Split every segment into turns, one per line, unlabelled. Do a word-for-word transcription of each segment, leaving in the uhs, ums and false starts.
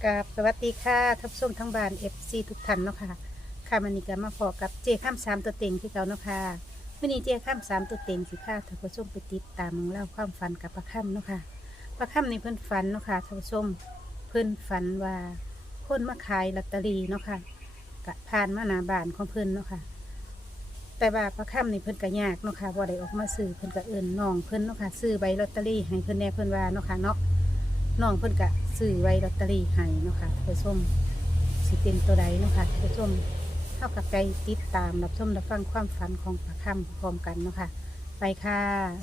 กับสวัสดีค่ะท่านผู้ชมทั้งบ้านเอฟซีทุกท่านเนาะค่ะค่ะมันนี้ก็มาพอกับเจข้ามสามตัวเต็งที่เก่าเนาะค่ะวันนี้เจข้ามสามตัวเต็งสิค่ะท่านผู้ชมไปติดตามเรื่องเล่าความฝันกับประค่ำเนาะค่ะประค่ำในเพื่อนฝันเนาะค่ะท่านผู้ชมเพื่อนฝันว่าคนมาขายลอตเตอรี่เนาะค่ะกะผ่านมาหน้าบ้านของเพื่อนเนาะค่ะแต่ว่าประค่ำในเพื่อนก็ยากเนาะค่ะบ่ได้ออกมาซื้อเพื่อนก็เอิ้นน้องเพื่อนเนาะค่ะซื้อใบลอตเตอรี่ให้เพื่อนแน่เพื่อนว่าเนาะค่ะเนาะน้องเพิ่นกะซื้อไว้ลอตเตอรี่ให้เนาะค่ะท่านผู้ชมสิเป็นตัวใดเนาะค่ะท่านผู้ชมเท่ากับใจติดตามรับชมรับฟังความฝันของปลาค่ำพร้อมกันเนาะค่ะไปค่ะ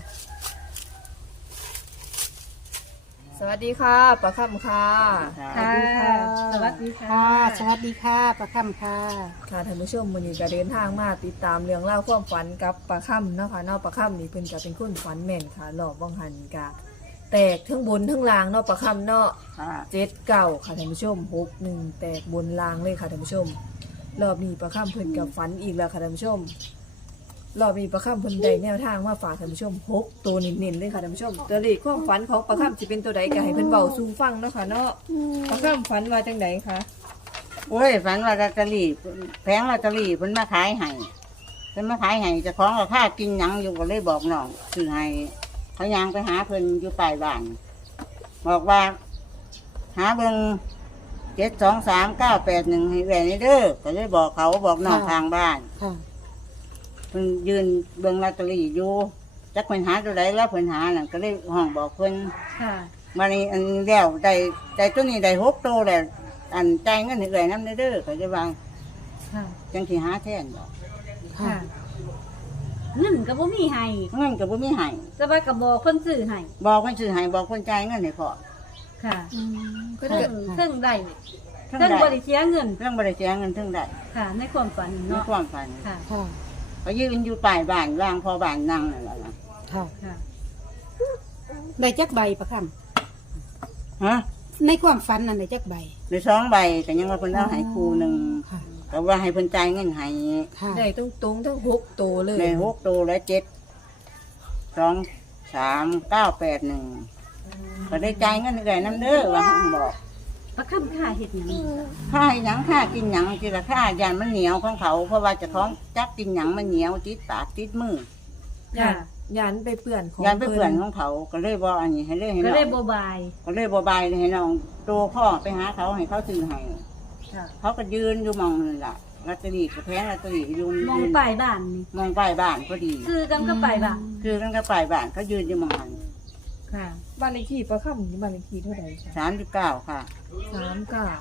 สวัสดีค่ะปะคำค่ะ
ค่ะ
สวัสดีค่ะ
ค่ะ สวัสดีค่ะปลาค่ำค่ะ
ค่ะท่านผู้ชมวันนี้ก็เดินทางมาติดตามเรื่องเล่าวความฝันกับปะคำเนาะค่ะเนาะปะคำนี่เพิ่นจะเป็นคนฝันแม่นค่ะรอบว่างหันกะแตกทั้งบนทั้งล่างเนาะปะคำเนาะ
ค่ะ
เจ็ดเก้าค่ะท่านผู้ชมหกหนึ่งแตกบนล่างเลยค่ะท่านผู้ชมรอบนี้ปะคำเพิ่นกับฝันอีกแล้วค่ะท่านผู้ชมรอบนี้ปะคำเพิ่นได้แนวทางมาฝากท่านผู้ชมหกตัวเน้นๆเลยค่ะท่านผู้ชมตัวเลขความฝันของปะคำจะเป็นตัวใดก็ให้เพิ่นเบาสู่ฟังเนาะค่ะเนาะปะคำฝันว่าจังไดคะ
โอ้ยฝันว่าลอตเตอรี่แผงลอตเตอรี่เพิ่นมาขายให้เพิ่นมาขายให้เจ้าของราคากินหยังอยู่ก็เลยบอกน้องซื้อให้เขายางไปหาเพิ่นอยู่ปลายบ้านบอกว่า หาเบิ่งเจ็ดสองสามเก้าแปดหนึ่งให้แหวนเด้อก็เลยบอกเขาบอกน้องทางบ้าน
ค่ะ
เพิ่นยืนเบิ่งลอตเตอรี่อยู่จักเพิ่นหาตัวใดแล้วเพิ่นหานั่นก็เลยห้องบอกเพิ่น
ค่ะ
มานี่อันแล้วได้ได้ตัวนี้ได้หกตัวแล้วอันจ่ายเงินให้แหวนน้ำเด้อก็เลยว่า
ค่ะ
จังสิหาแทนบอก
ค่ะ
เงินก็บ่มีให้
เงินก็บ่มีให้
แต่ว่าก็บอกคนซื้อให้
บอกเพิ่นซื้อให้บอกเพิ่นจ่ายเงินให้พอ
ค่ะ
เพิ่น
เทิ
ก็
งเทิงได้
เทั้ง
เทิง
ได้
บ่ได้เสียเงิน
เรื่องบ่ได้เสียเงินเทั้งได้
ค่ะ ในความฝัน
มี
เนาะ
ความฝัน
ค่ะ
ค่ะ
ก็ยืนอยู่ปลายบ้านวางพอบ้านนั่งนั่นแหละนะ
ค่ะ
ค่ะ
ได้จักใบปลาค่
ฮะ
ำในความฝันนั่นได้จักใบ
ได้สองใบก็ยังว่าเพิ่นเอาให้ครูหนึง
ค่ะ
ก็ว่าให้เพิ่นจ่ายเงินให้
ค่ะ
ได้ตรงตรงๆทั้งหกตัวเลย
ได้หกตัวแล้วเจ็ดสองสามเก้าแปดหนึ่งก็ได้จ่ายเงินให้ได้น้ำเด้อว่าเขาบอก
ประคำค่าเฮ็ดหยัง
ค่าให้หยังค่ากินหยังทีละค่ายานมันเหนียวของเขาเพราะว่าเจะท้าของจักกินหยังมันเหนียวติดปากติดมือ
ยั
ค่ะ
นยันไปเปื่อนของ
ยานไปเพื่อนของเขาก็เลยบอกอันนี้ให้เลยให้
ก็
น้
เลย
อง
บ่บาย
ก็เลยบอบายเลยให้น้องโตพ่อไปหาเขาให้เขาซื้อให้
ค่ะ
เขาก็ยืนอยู่มองนั่นแหละลอตเตอรี่ก็แพงลอตเตอรี่ยืน
มอง
ยืน
ป้ายบ้านนี่
มองป้ายบ้านพอดี
คือกันก็ป้ายบ้าน
คือกันก็ป้ายบ้านเขายืนอยู่มองนั้น
ค่ะ
บ้านเลขที่ประคำนี่บ้านเลขที่เท่าไหร่คะ
สามสิบเก้าค่ะ
สามเก้า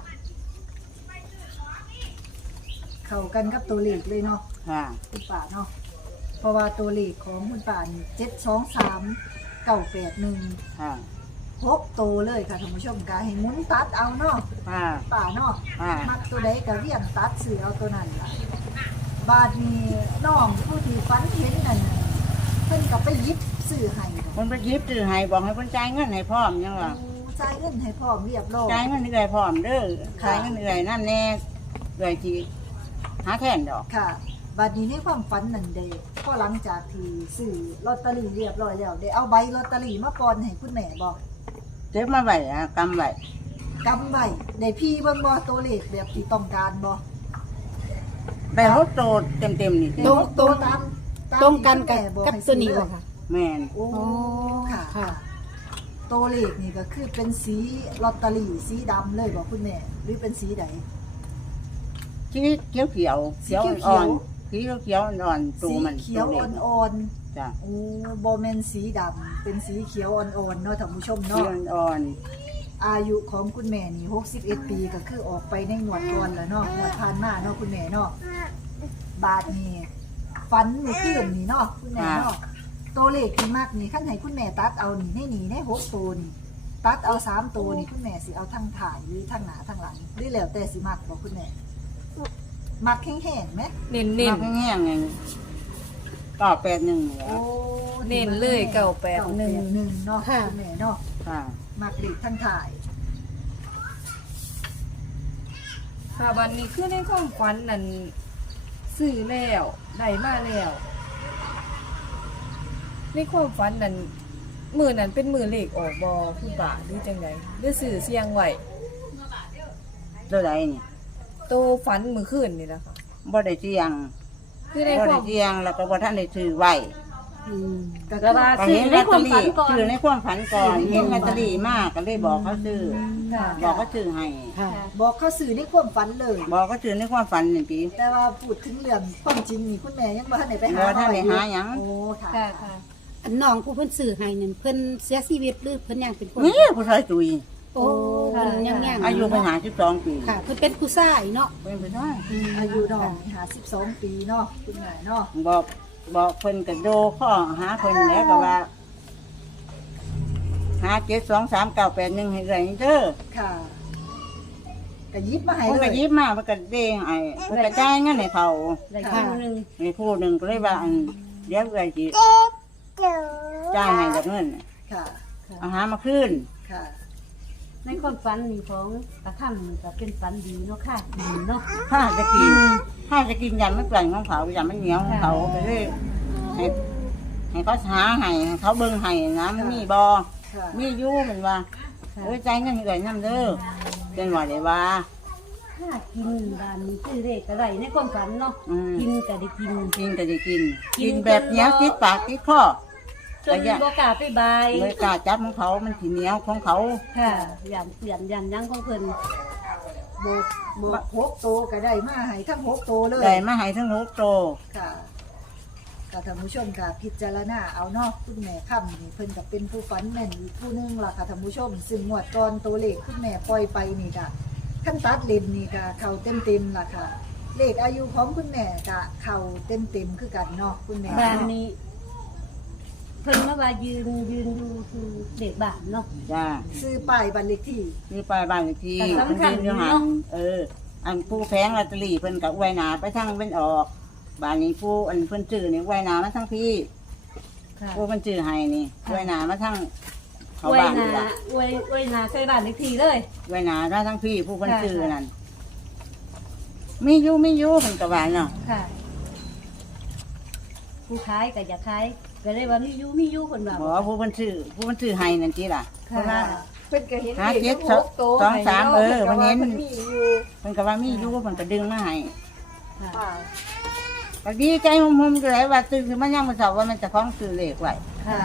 เข้ากันกับตัวเลขเลยเนาะ
ค่ะ
คุณป่าเนาะเพราะว่าตัวเลขของคุณป่านี่เจ็ดสองสามเก้าแปดหนึ่ง
ค่ะ
หกตัวเลยค่ะท่านผู้ชมกาให้หมุนตัดเอาเนาะ
ค่ะ
ป่าเนาะ
ค่ะ
มักตัวใดก็เรียงตัดซื้อเอาตัวนั้นล่ะบาดนี้น้องผู้ที่ฝันเห็นนั่นน่ะเพิ่นก็ไปหยิบซื้อให้ดอก
คนไปยิบซื้อให้บอกให้คนจ่ายเงินให้พร้อมยังว่า
จ่ายเงินให้พร้อมเรียบร้อย
จ่ายเงินเหนื่อยพร้อมเด้อจ่ายเงินเหนื่อยนั่นแน่เหนื่อยจีหาแทนดอก
ค่ะบาดนี้ในความฝันนั่นเด้พอหลังจากที่ซื้อลอตเตอรี่เรียบร้อยแล้วได้เอาใบลอตเตอรี่มาปอนให้คุณแม่บอก
เก็บมาไว้อะกำไว้
กำไว้ได้พี่เบิ่งบ่ตัวเลขแบบที่ต้องการบ่
ได้หกโตเต็มเต็มๆนี่
ตรงตรง
ตามาม
ตรงกันกับ
ที่
กับ
ให้
ตัวนี้
ซื้อ
บ่ค่ะ
แม่น
โอ้ค่ะ
ค่ะ
ตัวเลขนี่ก็คือเป็นสีลอตเตอรี่สีดำเลยบ่คุณแม่หรือเป็นสีใด
ชีเขียวเขียวๆ
สี
เขียว
เขียวๆ
อ่อนๆสีเขียวๆอ่อนๆตัว
สี
มัน
เขียว
ตัว
อ่
เล็ก
อน
จ้ะ
ๆโอ้บ่แม่นสีดำเป็นสีเขียวอ่อนๆเนาะท่านผู้ชม
เขียว
เนาะ
อ่อน
อายุของคุณแม่นี่หกสิบเอ็ดปีก็คือออกไปในงวดก่อนแล้วเนาะงวดผ่านมาเนาะคุณแม่เนาะบาทนี่ฝันมื้อคืนนี่เนาะคุณแม่เนาะตัวเลขที่มักนี่คันให้คุณแม่ตัดเอานี่ในนี่ในหกตัวนี่ตัดเอาสามตัวนี่คุณแม่สิเอาทั้งถ่ายหรือทั้งหน้าทั้งหลังหรือแล้วแต่สิมักบ่คุณแม่มักแห้งๆไหม
เน้น
ๆ
เน้น
มักแห้งๆไงก็แปดหนึ่งเหรอ
เน้นเลยเก้าแปดหนึ่ง
เก้าแปดหนึ่งเนาะ
ค่ะ
คุณแม่เนาะ
ค่ะ
มักเลขทั้งถ่าย
ค่ะวันนี้คือในความฝันนั่นซื้อแล้วได้มาแล้วในความฝันนั่นมือนั้นเป็นมือเลขออกบอผู้บ่าหรือจังไดหรือสื่อเสียงไหว
ตัวใดนี่
โตฝันมื้อคืนนี่แหละค่ะ
บ่ได้เสียง
คือใน
บ่
ค
ได้
วาม
เสียงแล้วก็บ่ทันได้ซื้อไว้
อืม
ก็
ก็ว่า
ก็
ซื้อ
เห็น
ใน
ลอต
ค
เตอ
วามฝั
รี่
นก่อน
ซื้อในความฝันก่อนเห็นลอตเตอรี่มากก็เลยบอกเขาซื้อ
ค่ะ
บอกเขาซื้อให้
ค่ะ
บอกเขาสื่อในความฝันเลย
บอกเขาซื้อในความฝันนี่ติ
แต่ว่าพูดถึงเรื่องความจริงนี่คุณแม่ยังบ่ทันได้ไปหา
บ่ทันได้หาหยัง
โอ้ค่ะ
ค่ะค่ะอันน้องผู้เพิ่นซื้อให้นั่นเพิ่นเสียชีวิตหรือเพิ่นยังเป็นคน
นี่ผู้ชายตุย
โอ้เพิ่นยังยัง
อายุเพิ่นหาสิบสองปี
ค่ะเพิ่นเป็นผู้ชายเนาะ
เพิ่นผู้ชาย
อายุน้องหาสิบสองปีเนาะคุณแม่เนาะ
บอกบอกเพิ่นก็โดข้อหาเพิ่นแล้วก็ว่าหาเจ็ดสองสามเก้าแปดหนึ่งให้เลยเด้อ
ค่ะก็ยิบมาให้
เพิ่น
เล
ก็
ย
ยิบมาเพิ่นก็เด้งให้เพิ่นก็จ่ายเงินให้เขา
ได้คู่หนึง
มีผู้หนึ่งก็เลยว่าอันเดี๋ยวเลยสิจ่ายให้กับเงิน
ค่ะ
เอาหามาขึ้น
ค่ะ
ในความฝันนี่ของตะค่ำนี่ก็เป็นฝันดีเนาะค่ะดีเนาะ
ถ้าจะกิน ถ้าจะกินยำไม่เปล่งของเขายำไม่เหนียวของเขาไปเลยให้ให้เขาหาให้ให้เขาเบิ่งให้นะมันมีบอ
ค่ะ
มีอยู่เหมือนว่า
ค่ะ
เอ้ยใจายเงินให้เลยน้ำเด้อเป็นว่าได้ว่า
ถ้ากินบ้านนี้ซื้อเลขก็ได้ในความฝันเนาะ
อืม
กินก็ได้กิน
กินก็ได้กิน
กิน
กินแบบเหนียวติดปากติดคอ
จนบ่กล้าไปบาย
เลยกล้าจับของเขามันสีเหนียวของเขา
ค่ะอย่างเปลี่ยนอย่างยังของเพิ่น
บอกบอกหกโตก็ได้มาให้ทั้งหกโตเลย
ได้มาให้ทั้งลูกโต
ค่ะก็ท่านผู้ชมก็พิจารณาเอาเนาะคุณแม่ค่ำนี่เพิ่นก็เป็นผู้ฝันแม่นอีกผู้หนึงล่ะค่ะท่านผู้ชม ซึ่งงวดก่อนตัวเลขคุณแม่ปล่อยไปนี่ก็ขั้นตัดเลนนี่ก็เข้าเต็มๆล่ะค่ะ เลขอายุของคุณแม่ก็เข้าเต็มๆคือกันเนาะคุณแม่
บ้าน
เนาะ
นี้ เพิ่นมาว่ายืนยืนอยู่คือเด็กบ้านเนาะ
จ้า
ซื้อป้ายบัตรเลขที่
นี่ไปบ้านเลขที่
แต่สำคัญ
เพิ่นยืนอยู่หัน
เนาะ
เออ อันผู้แพงลอตเตอรี่เพิ่นกับไว้หนาไปทางเว้นออกบ้านนี้ผู้อันเพิ่นจื้อนี่ไว้หนามาทางพี่
ค่ะ
ผู้เพิ่นจื้อให้นี่ไว้หนามาทางเขา
ไว้
บ้าน
นา
นี่ล่ะ
ไว้ไว้นาใส่บ้านเลขที่เลย
ไว้หนามาทางพี่ผู้เพิ่น
ค่ะ
จื้อนั่นมีอยู่มีอยู่เพิ่นก็ว่าเนาะ
ค่ะ ผู้ขายก็อยากขายก็เลยว่ามีอยู่มีอยู่คนว่า
บอกว่าผู้เพิ่นจื้อผู้เพิ่นจื้อให้นั่นติล่ะเพ
ค่ะ
ราะว่า
เพิ่นก็เห็น
หาเจ็ด
ลขหกโต
สองสาม
ให้
เออ
พิ่
มันเห็น
ก็ว่ามีอยู่
เพิ่นก็ว่ามีอยู่เพิ่นก็ดึงมาให้
ค่ะ
ค่ะ
ก็ดีใจมุมๆก็เลยว่าตื่นขึ้นมายังมื้อเช้าว่ามันจะคล้องซื้อเลขไว้
ค่ะ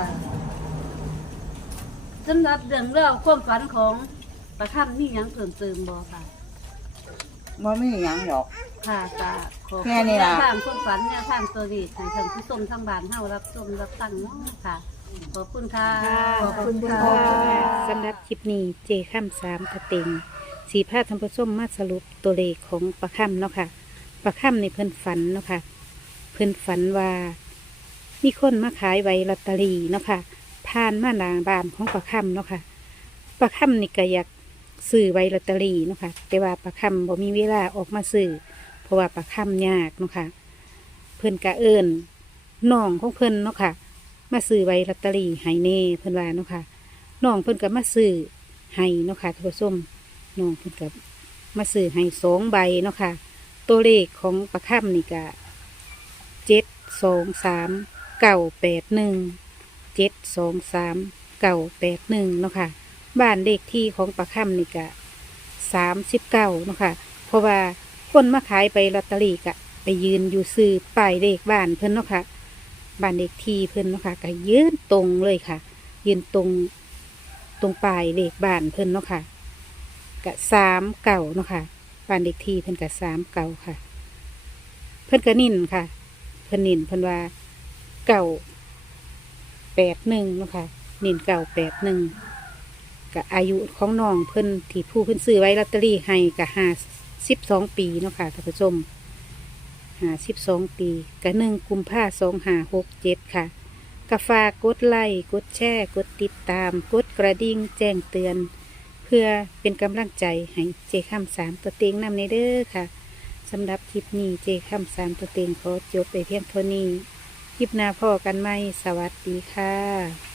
สำหรับเรื่องเล่าวความฝันของประคำมีหยังเพิ่มเติมบ่ค่ะ
บ่มีหยังหรอก
ค่ะก็ขอ
แค่นี้ล่ะ
ทางความฝันเนี่ยทางตัวเลขให้ท่านผู้ชมทางบ้านเฮารับชมรับฟังเนาะค่ะ ขอบคุณค่ะ
ขอบคุณค่ะ
สำหรับคลิปนี้เจค่ำสามตะเต็งสีผ้าทำผสมมาสรุปตัวเลขของประค่ำเนาะค่ะประค่ำในเพิ่นฝันเนาะค่ะเพิ่นฝันว่า มีคนมาขายไวลอตเตอรี่เนาะค่ะผ่านมาหน้าบ้านของประค่ำเนาะค่ะประค่ำนี่ก็อยากซื้อไวลอตเตอรี่เนาะค่ะแต่ว่าประค่ำบ่มีเวลาออกมาซื้อเพราะว่าประค่ำยากเนาะค่ะเพิ่นกะเอิญน้องของเพิ่นเนาะค่ะ มาซื้อไว้ลอตเตอรี่ให้แน่เพิ่นว่าเนาะค่ะน้องเพิ่นก็มาซื้อให้เนาะค่ะท่านผู้ชมน้องเพิ่นก็มาซื้อให้สองใบเนาะค่ะตัวเลขของประค่ำนี่ก็เจ็ดสองสามเก้าแปดหนึ่งเจ็ดสองสามเก้าแปดหนึ่งเนาะค่ะบ้านเลขที่ของประค่ำนี่ก็สามสิบเก้าเนาะค่ะเพราะว่าคนมาขายไปลอตเตอรี่ก็ไปยืนอยู่ซื้อป้ายเลขบ้านเพิ่นเนาะค่ะ บ้านเด็กที่เพิ่นเนาะค่ะก็ยืนตรงเลยค่ะ ยืนตรงตรงปลายเลขบ้านเพิ่นเนาะค่ะกะสามเก่าเนาะค่ะบ้านเด็กที่เพิ่นกะสามเก่าค่ะ เพิ่นกะนิ่นค่ะ เพิ่นนิ่นเพิ่นว่าเก่าแปดหนึ่งเนาะค่ะนิ่นเก่าแปดหนึ่งกะอายุของน้องเพิ่นที่ผู้เพิ่นซื้อไว้ลอตเตอรี่ให้กะห้าสิบสองปีเนาะค่ะท่านผู้ชม หาสิบสองปีกะหนึ่งกุมภาสองหาหกเจ็ดค่ะกะฝากกดไลค์กดแชร์กดติดตามกดกระดิ่งแจ้งเตือน เพื่อเป็นกำลังใจให้เจค่ำสามตัวเต็งนำในเด้อค่ะสำหรับคลิปนี้เจค่ำสามตัวเต็งขอจบไปเพียงเท่านี้คลิปหน้าพ่อกันไหมสวัสดีค่ะ